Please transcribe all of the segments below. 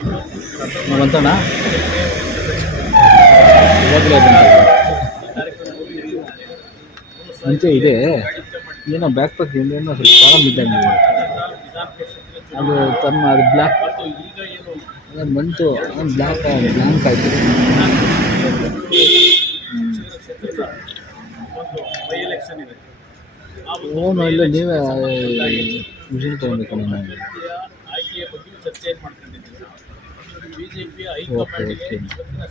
ಬಂತಣ್ಣ ಇವಾಗಲೇ ಮುಂಚೆ ಇದೆ ಏನೋ ಬ್ಯಾಕ್ ಪ್ಯಾಕ್ ಏನೋ ಸ್ವಲ್ಪ ಪ್ರಾಬ್ಲಮ್ ಇದ್ದಂಗೆ ಇದೆ. ಅದು ತಮ್ಮ ಅದು ಬ್ಲ್ಯಾಕ್ ಅದು ಬಂತು ಬ್ಲ್ಯಾಕ್ ಬ್ಲ್ಯಾಂಕ್ ಆಯಿತು. ಓನು ಇಲ್ಲ ನೀವೇ ಮಿಷಿನ್ ತೊಗೊಬೇಕು ನಾನು. ಓಕೆ ಓಕೆ ಇಲ್ಲ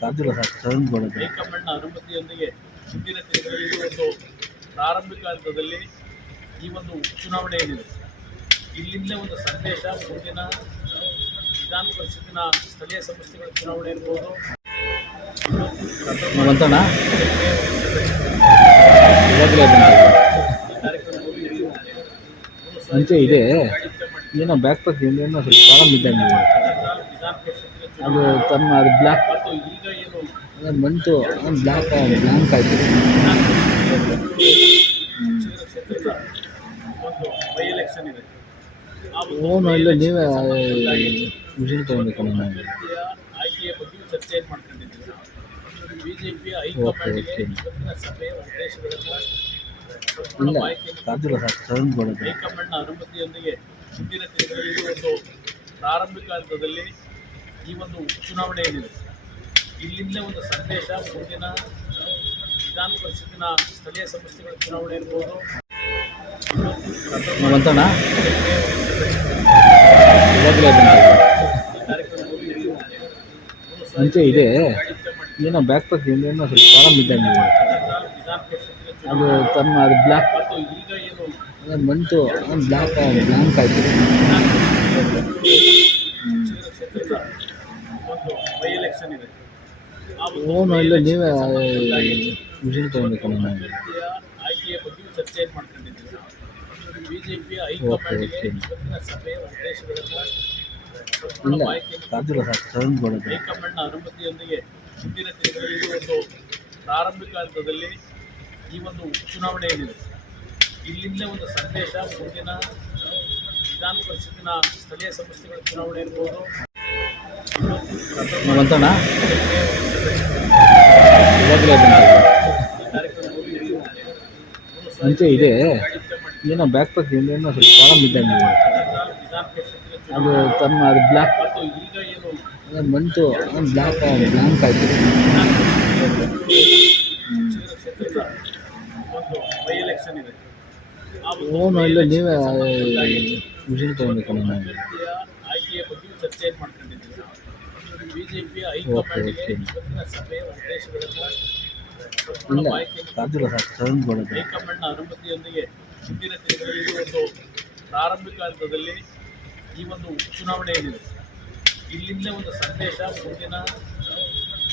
ಸಾಧ್ಯಲ್ಲ ಸರ್ ತಗೊಂಡ್ಕೊಳ್ಳೋದು. ಹೈಕಮಾಂಡ್ನ ಅನುಮತಿಯೊಂದಿಗೆ ಮುಂದಿನ ದಿನಗಳಲ್ಲಿ ಒಂದು ಪ್ರಾರಂಭಿಕ ಹಂತದಲ್ಲಿ ಈ ಒಂದು ಉಪಚುನಾವಣೆ ಏನಿದೆ ಇಲ್ಲಿಂದಲೇ ಒಂದು ಸಂದೇಶ ಮುಂದಿನ ವಿಧಾನ ಪರಿಷತ್ತಿನ ಸ್ಥಳೀಯ ಸಂಸ್ಥೆಗಳ ಚುನಾವಣೆ ಇರ್ಬೋದು. ಬಂತಣ್ಣ ಇವಾಗಲೇ ಮುಂಚೆ ಇದೆ ಏನೋ ಬ್ಯಾಕ್ ಪ್ಯಾಕ್ ಏನೋ ಸ್ವಲ್ಪ ಪ್ರಾಬ್ಲಮ್ ಇದ್ದಂಗೆ ಇದೆ. ಅದು ತಮ್ಮ ಅದು ಬ್ಲ್ಯಾಕ್ ಈಗ ಏನು ಅದು ಬಂತು ಬ್ಲ್ಯಾಕ್ ಬ್ಲ್ಯಾಂಕ್ ಆಯಿತು. ಒಂದು ಬೈ ಎಲೆಕ್ಷನ್ ಇದೆ ಓನು ಇಲ್ಲ ನೀವೇ ಮಿಷಿನ್ ತೊಗೊಬೇಕು ನಾನು. ಆಯ್ಕೆಯ ಬಗ್ಗೆ ಚರ್ಚೆ ಮಾಡ್ಕೊಂಡಿದ್ದೀವಿ. ಬಿಜೆಪಿಯ ಓಕೆ ಹೈಕಮಾಂಡ್ಗೆ ಓಕೆ ಇವತ್ತಿನ ಸಭೆಯ ಉದ್ದೇಶಗಳನ್ನು ಇಲ್ಲ ಸಾಧ್ಯಲ್ಲ ಸರ್ ತಗೊಂಡ್ಕೊಳ್ಳೋದು. ಹೈಕಮಾಂಡ್ನ ಅನುಮತಿಯೊಂದಿಗೆ ಮುಂದಿನ ದಿನಗಳಲ್ಲಿ ಒಂದು ಪ್ರಾರಂಭಿಕ ಹಂತದಲ್ಲಿ ಈ ಒಂದು ಉಪಚುನಾವಣೆ ಏನಿದೆ ಇಲ್ಲಿಂದಲೇ ಒಂದು ಸಂದೇಶ ಮುಂದಿನ ವಿಧಾನ ಪರಿಷತ್ತಿನ ಸ್ಥಳೀಯ ಸಂಸ್ಥೆಗಳ ಚುನಾವಣೆ ಇರ್ಬೋದು. ಬಂತಣ್ಣ ಇವಾಗಲೇ ಮುಂಚೆ ಇದೆ ಏನೋ ಬ್ಯಾಕ್ ಪ್ಯಾಕ್ ಏನೋ ಸ್ವಲ್ಪ ಪ್ರಾಬ್ಲಮ್ ಇದ್ದಂಗೆ ಇದೆ. ಅದು ತಮ್ಮ ಅದು ಬ್ಲ್ಯಾಕ್ ಈಗ ಏನು ಅದು ಬಂತು ಬ್ಲ್ಯಾಕ್ ಬ್ಲ್ಯಾಂಕ್ ಆಯಿತು. ಒಂದು ಬೈ ಎಲೆಕ್ಷನ್ ಇದೆ ಓನು ಇಲ್ಲ ನೀವೇ ಮಿಷಿನ್ ತೊಗೊಬೇಕು ನಾನು. ಆಯ್ಕೆಯ ಬಗ್ಗೆ ಚರ್ಚೆ ಮಾಡ್ಕೊಂಡಿದ್ದೀವಿ. ಬಿಜೆಪಿಯ ಓಕೆ ಹೈಕಮಾಂಡ್ಗೆ ಓಕೆ ಇವತ್ತಿನ ಸಭೆಯ ಉದ್ದೇಶಗಳನ್ನು ಇಲ್ಲ ಸಾಧ್ಯಲ್ಲ ಸರ್ ತಗೊಂಡ್ಕೊಳ್ಳೋದು. ಹೈಕಮಾಂಡ್ನ ಅನುಮತಿಯೊಂದಿಗೆ ಮುಂದಿನ ದಿನಗಳಲ್ಲಿ ಒಂದು ಪ್ರಾರಂಭಿಕ ಹಂತದಲ್ಲಿ ಈ ಒಂದು ಉಪಚುನಾವಣೆ ಏನಿದೆ ಇಲ್ಲಿಂದಲೇ ಒಂದು ಸಂದೇಶ ಮುಂದಿನ ವಿಧಾನ ಪರಿಷತ್ತಿನ ಸ್ಥಳೀಯ ಸಂಸ್ಥೆಗಳ ಚುನಾವಣೆ ಇರ್ಬೋದು. ಬಂತಣ್ಣ ಇವಾಗಲೇ ಮುಂಚೆ ಇದೆ ಏನೋ ಬ್ಯಾಕ್ ಪ್ಯಾಕ್ ಏನೋ ಸ್ವಲ್ಪ ಪ್ರಾಬ್ಲಮ್ ಇದ್ದಂಗೆ ಇದೆ. ಅದು ತಮ್ಮ ಅದು ಬ್ಲ್ಯಾಕ್ ಈಗ ಏನು ಅದು ಬಂತು ಬ್ಲ್ಯಾಕ್ ಬ್ಲ್ಯಾಂಕ್ ಆಯಿತು. ಒಂದು ಬೈ ಎಲೆಕ್ಷನ್ ಇದೆ ಓನು ಇಲ್ಲ ನೀವೇ ಮಿಷಿನ್ ತೊಗೊಬೇಕು ನಾನು. ಆಯ್ಕೆಯ ಬಗ್ಗೆ ಚರ್ಚೆ ಮಾಡ್ಕೊಂಡಿದ್ದೀವಿ. ಬಿಜೆಪಿಯ ಓಕೆ ಹೈಕಮಾಂಡ್ಗೆ ಓಕೆ ಇವತ್ತಿನ ಸಭೆಯ ಉದ್ದೇಶಗಳನ್ನು ಇಲ್ಲ ಸಾಧ್ಯಲ್ಲ ಸರ್ ತಗೊಂಡ್ಕೊಳ್ಳೋದು. ಹೈಕಮಾಂಡ್ನ ಅನುಮತಿಯೊಂದಿಗೆ ಮುಂದಿನ ದಿನಗಳಲ್ಲಿ ಒಂದು ಪ್ರಾರಂಭಿಕ ಹಂತದಲ್ಲಿ ಈ ಒಂದು ಉಪಚುನಾವಣೆ ಏನಿದೆ ಇಲ್ಲಿಂದಲೇ ಒಂದು ಸಂದೇಶ ಮುಂದಿನ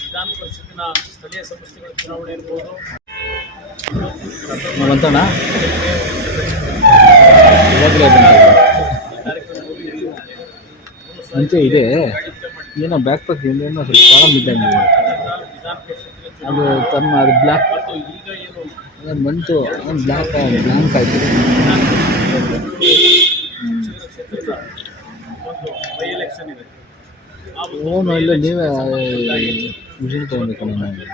ವಿಧಾನ ಪರಿಷತ್ತಿನ ಸ್ಥಳೀಯ ಸಂಸ್ಥೆಗಳ ಚುನಾವಣೆ ಇರ್ಬೋದು. ಬಂತಣ್ಣ ಇವಾಗಲೇ ಮುಂಚೆ ಇದೆ ಏನೋ ಬ್ಯಾಕ್ ಪ್ಯಾಕ್ ಏನೋ ಸ್ವಲ್ಪ ಪ್ರಾಬ್ಲಮ್ ಇದ್ದಂಗೆ ಇದೆ. ಅದು ತಮ್ಮ ಅದು ಬ್ಲ್ಯಾಕ್ ಈಗ ಏನು ಅದು ಬಂತು ಬ್ಲ್ಯಾಕ್ ಬ್ಲ್ಯಾಂಕ್ ಆಯಿತು. ಒಂದು ಬೈ ಎಲೆಕ್ಷನ್ ಇದೆ ಓನು ಇಲ್ಲ ನೀವೇ ಮಿಷಿನ್ ತೊಗೊಬೇಕು ನಾನು.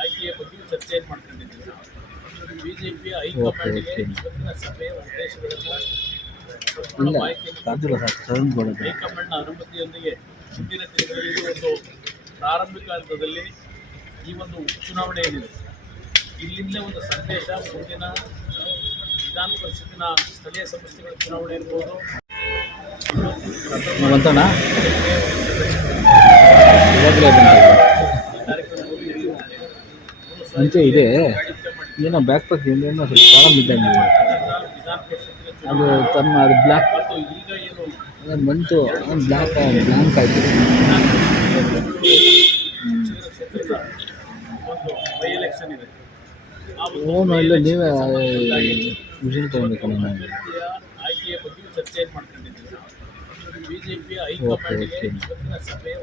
ಆಯ್ಕೆಯ ಬಗ್ಗೆ ಚರ್ಚೆ ಮಾಡ್ಕೊಂಡಿದ್ದೀವಿ. ಬಿಜೆಪಿಯ ಓಕೆ ಹೈಕಮಾಂಡ್ಗೆ ಓಕೆ ಇವತ್ತಿನ ಸಭೆಯ ಉದ್ದೇಶಗಳನ್ನು ಇಲ್ಲ ಸಾಧ್ಯಲ್ಲ ಸರ್ ತಗೊಂಡ್ಕೊಳ್ಳೋದು. ಹೈಕಮಾಂಡ್ನ ಅನುಮತಿಯೊಂದಿಗೆ ಮುಂದಿನ ದಿನಗಳಲ್ಲಿ ಒಂದು ಪ್ರಾರಂಭಿಕ ಹಂತದಲ್ಲಿ ಈ ಒಂದು ಉಪಚುನಾವಣೆ ಏನಿದೆ ಇಲ್ಲಿಂದಲೇ ಒಂದು ಸಂದೇಶ ಮುಂದಿನ ವಿಧಾನ ಪರಿಷತ್ತಿನ ಸ್ಥಳೀಯ ಸಂಸ್ಥೆಗಳ ಚುನಾವಣೆ ಇರ್ಬೋದು. ಬಂತಣ್ಣ ಇವಾಗಲೇ ಮುಂಚೆ ಇದೆ ಏನೋ ಬ್ಯಾಕ್ ಪ್ಯಾಕ್ ಏನೋ ಸ್ವಲ್ಪ ಪ್ರಾಬ್ಲಮ್ ಇದ್ದಂಗೆ ಇದೆ. ಅದು ತಮ್ಮ ಅದು ಬ್ಲ್ಯಾಕ್ ಈಗ ಏನು ಅದು ಬಂತು ಬ್ಲ್ಯಾಕ್ ಬ್ಲ್ಯಾಂಕ್ ಆಯಿತು. ಒಂದು ಬೈ ಎಲೆಕ್ಷನ್ ಇದೆ ಓನು ಇಲ್ಲ ನೀವೇ ಮಿಷಿನ್ ತೊಗೊಬೇಕು ನಾನು. ಆಯ್ಕೆಯ ಬಗ್ಗೆ ಚರ್ಚೆ ಮಾಡ್ಕೊಂಡಿದ್ದೀವಿ. ಬಿಜೆಪಿಯ ಓಕೆ ಹೈಕಮಾಂಡ್ಗೆ ಓಕೆ ಇವತ್ತಿನ ಸಭೆಯ